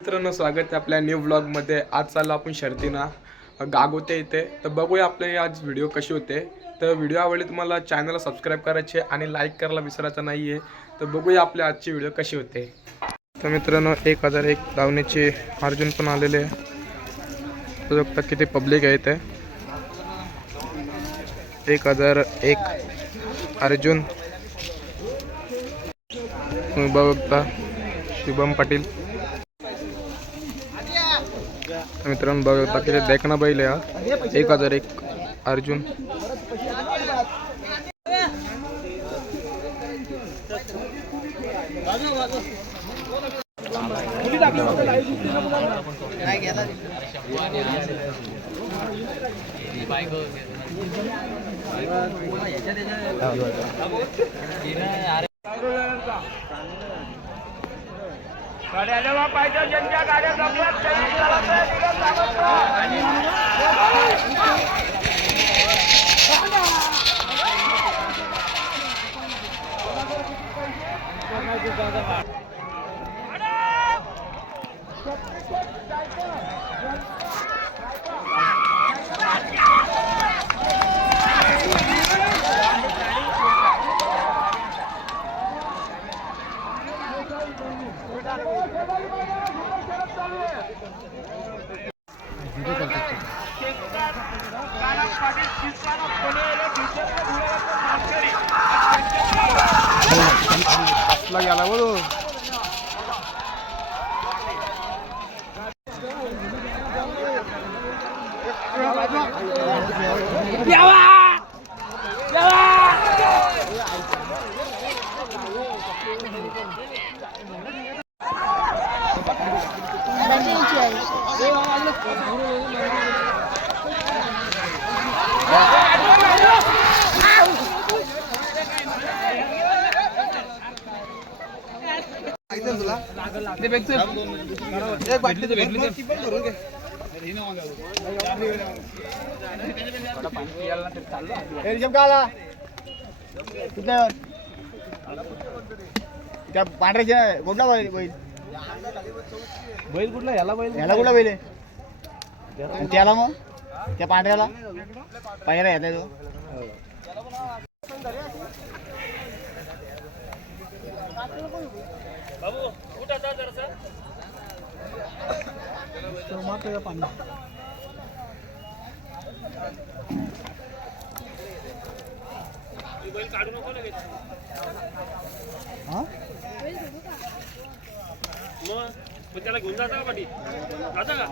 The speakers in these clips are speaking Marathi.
मित्रांनो स्वागत आहे आपल्या न्यू ब्लॉगमध्ये आज चाललो आपण शर्तीना गागोते इथे. तर बघूया आपले आज व्हिडिओ कशी होते. तर व्हिडिओ आवडली तुम्हाला चॅनलला सबस्क्राईब करायचे आणि लाईक करायला विसरायचं नाही आहे तर बघूया आपल्या आजची व्हिडिओ कशी होते. तर मित्रांनो एक हजार एक धावण्याचे अर्जुन पण आलेले आहे. बघता किती पब्लिक आहे इथे. एक हजार एक अर्जुन. बघता शुभम पाटील. मित्रांनो बघा शकता देखणा बैल हा. एक हजार एक अर्जुन. गाड्या पाहिजे ज्यांच्या गाड्या जमल्यात त्यांनी লাগে আলা বলো Yeah, असला गेला बोलू कुठल्यावर त्या पांढऱ्याच्या कुठला बैल बैल बैल कुठला ह्याला बैल ह्याला कुठला बैल आहे आणि त्याला मग? त्या पांढऱ्याला? पायऱ्या येतात तो. हा? त्याला घेऊन जाता का पाठी? जाता का?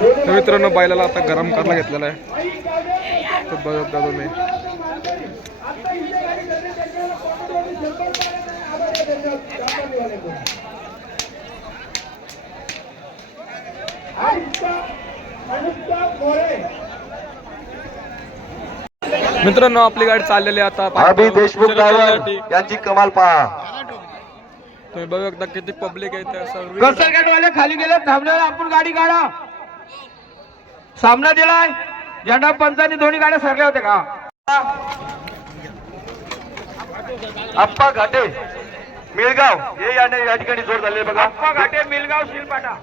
तर मित्रांनो बैलाला आता गरम करायला घेतलेला आहे. तर बघू शकता तुम्ही. मित्रांनो आपली गाडी चाललेली आहे आता. अभि देशमुख. यांची कमाल पहा. तुम्ही बघू शकता किती पब्लिक आहे वाले खाली गेले थांबलेला आपण गाडी काढा. सामना दिलाय. झेंडा पंचांनी दोन्ही गाड्या सरल्या होत्या का? आप्पा घाटे मिळगाव. हे याने या ठिकाणी जोड झाले बघा. आप्पा घाटे मिलगाव शिलपाटा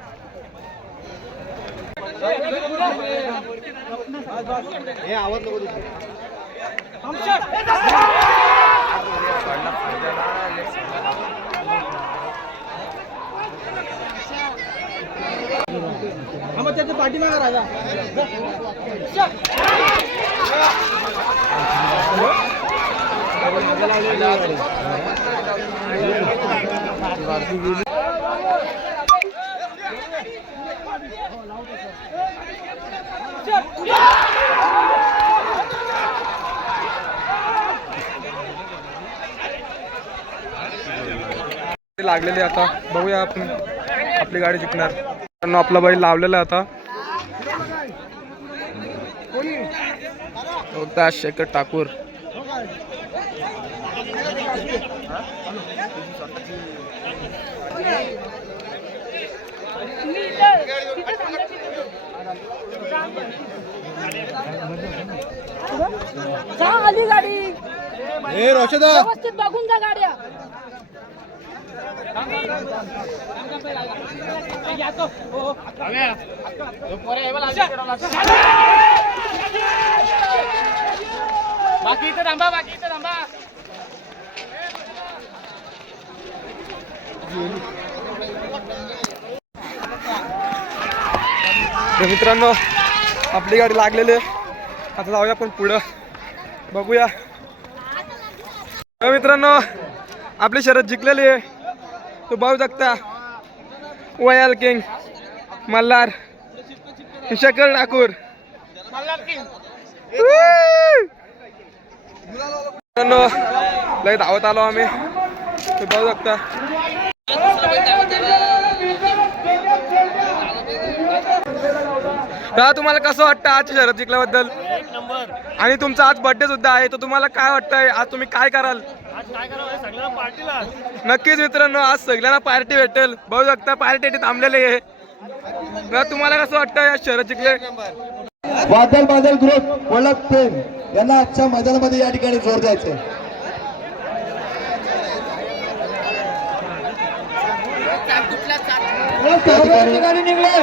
हे आवाज नको हा मग त्याच्या पाठीमागा राजा Yeah! लागलेले आता. बघूया आपण आपली गाडी जिंकणार. आपला बैल लावलेला आहे आता. बघता शेखर ठाकूर. जा आली गाडी. ए रोशदा. व्यवस्थित बघून जा गाड्या. बाकी इथं थांबा बाकी इथं थांबा. मित्रांनो आपली गाडी लागलेली आहे. आता जाऊया आपण पुढं. बघूया. मित्रांनो आपली शरद जिंकलेली आहे. तो भाऊ जगता. वयाल किंग मल्हार शकर ठाकूर. लय धावत आलो आम्ही. तो भाऊ जगता. का तुम्हाला कसं वाटतं आजची शरद जिंकल्याबद्दल? आणि तुमचा आज बर्थडे सुद्धा आहे तर तुम्हाला काय वाटतंय? आज तुम्ही काय कराल? नक्कीच मित्रांनो आज सगळ्यांना पार्टी भेटेल. बघू शकता पार्टी थांबलेली आहे का तुम्हाला कसं वाटतं या शरद जिंकले बादल बादल ग्रुप ओळख प्रेम यांना आजच्या मैदानामध्ये या ठिकाणी जोर द्यायचे ठिकाणी निघले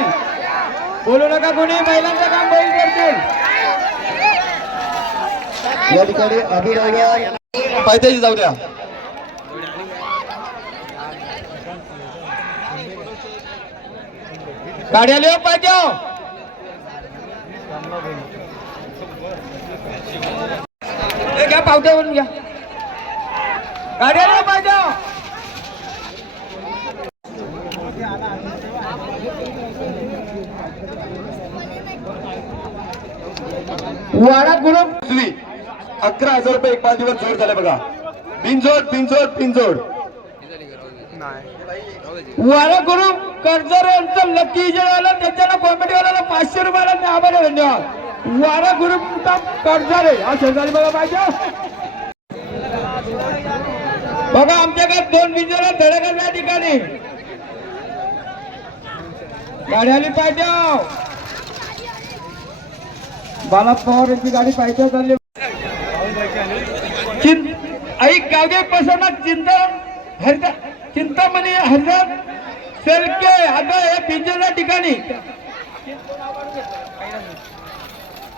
बोलू नका कोणी महिलांचं काम बैल करतील. या ठिकाणी अभिनय पायथ्याशी जाऊ द्या. गाड्या लिहा हो, पाहिजे हो. घ्या पावत्यावरून घ्या. गाड्या लिहा हो, पाहिजे वाडा ग्रुप अकरा हजार रुपये एक पाच दिवस जोड झाले बघा. बिनजोड बिनजोड बिनजोड. वारा गुरु कर्जर यांचं लकी विजय आलं त्याच्याला कॉमेडीवाल्याला पाचशे रुपयाला आभार धन्यवाद वारा गुरु कर्जर हा शेजारी बघा पाहिजे. बघा आमच्याकडे दोन विजयाला धडक या ठिकाणी. गाडी आली पाहिजे. बाला पवार यांची गाडी पाहिजे चालली ऐक गावडे पसना चिंता हरदा चिंतामणी हरदार सेलके आता या पिंजरच्या ठिकाणी.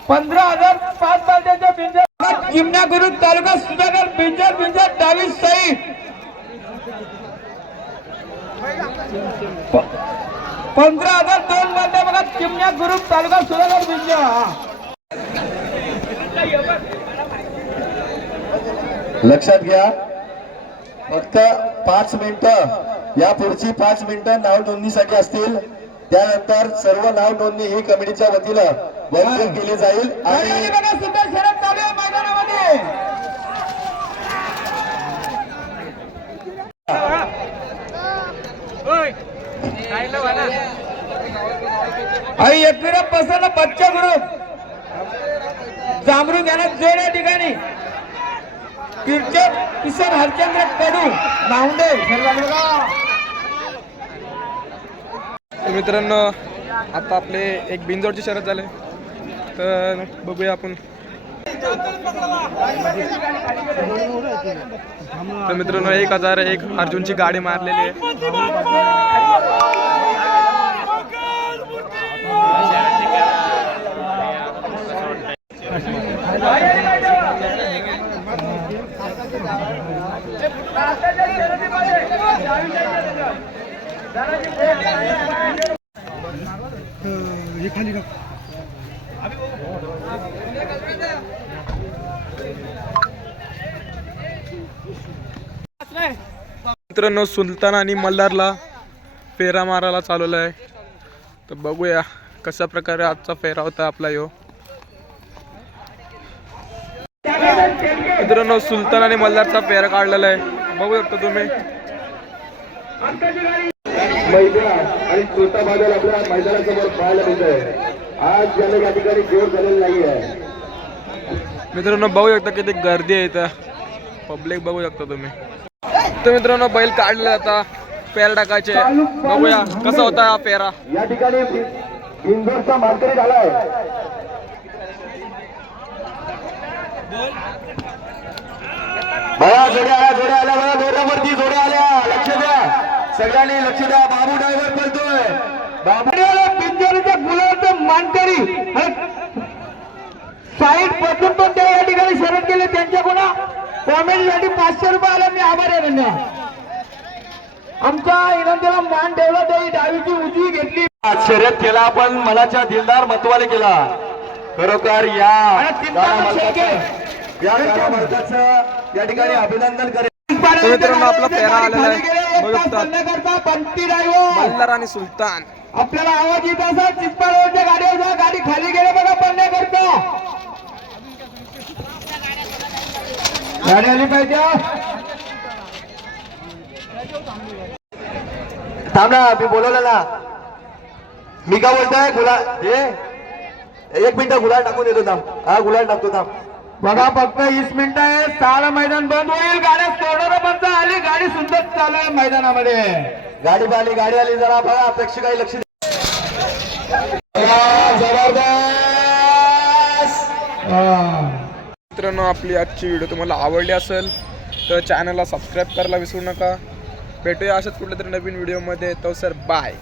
पंधरा हजार पाच बालद्याच्या पिंजर चिमण्या गुरु तालुका सुधाकर पिंजर पिंजर डावी साई. पंधरा हजार दोन बालद्या बघा चिमण्या गुरु तालुका सुधाकर पिंजर. हा लक्षात घ्या. फक्त पाच मिनिटं या पुढची पाच मिनिटं नाव नोंदणीसाठी असतील. त्यानंतर सर्व नाव नोंदणी ही कमिटीच्या वतीनं मंजूर केली जाईल आणि एकविरा पसरला बच्चा ग्रुप जांभरू घ्यायला जोड या ठिकाणी. क्रिकेट किशन हरचंद्र कडू नावंडे मित्रांनो आता आपले एक बिनजोडची शरद झाले. तर बघूया आपण. तर मित्रांनो एक हजार एक अर्जुनची गाडी मारलेली आहे. मित्रांनो सुलतान आणि मल्हारला फेरा मारायला चालवला आहे. तर बघूया कशा प्रकारे आजचा फेरा होता आपला यो. मित्रांनो सुलतान आणि मल्हारचा फेरा काढलेला आहे. बघू शकता तुम्ही. मैदान आणि छोटा बाजार आपल्या मैदानासमोर पाहायला मिळतोय आज ज्याला या ठिकाणी जोर झालेला नाही आहे मित्रांनो बघू शकता किती गर्दी आहे इथं. पब्लिक बघू शकता तुम्ही. तर मित्रांनो बैल काढले आता पेर टाकायचे. बघूया कसा होता हा पेरा या ठिकाणी इंदोरचा मानकरी झालाय बघा जोड्या आल्या जोड्या आल्या बघा जोड्यावरती जोड्या आल्या. लक्ष द्या. सगळ्यांनी लक्ष द्या. बाबू ड्रायव्हर बोलतोय बाबू पिंजरीच्या गुलाबाचं मानकरी. साईड प्रथम पण त्या या ठिकाणी शरद केले. त्यांच्याकडून कॉमेंटसाठी पाचशे रुपये आले मी आभार आहे त्यांना आमच्या विनंतीला मान ठेवला तरी डावीची उजवी घेतली. शर्यत केला आपण मनाच्या दिलदार मतवाले केला. खरोखर या ठिकाणी अभिनंदन करेल मित्रांनो, आपला आलेला आहे. ड्रायव्हर मल्हार आणि सुलतान. आपल्याला आवाज येत असा चितपाडवरच्या गाडीवर जा गाडी खाली गेले बघा गाडी आली पाहिजे. थांब ना मी बोलवलं ना. मी का बोलतोय? गुलाल हे? एक मिनिट गुलाल टाकून देतो थांब. हा गुलाल टाकतो थांब. बघा फक्त वीस मिनिटं आहे. सारा मैदान बंद होईल. गाड्या सोडणार बंद आली गाडी सुंदर चालू आहे मैदानामध्ये. गाडी आली गाडी आली. जरा बघा प्रेक्षक काही लक्ष द्या. जबरदस्त. मित्रांनो आपली आजची व्हिडिओ तुम्हाला आवडली असेल तर चॅनलला सबस्क्राईब करायला विसरू नका. भेटूया अशाच कुठल्या तरी नवीन व्हिडिओमध्ये तो सर बाय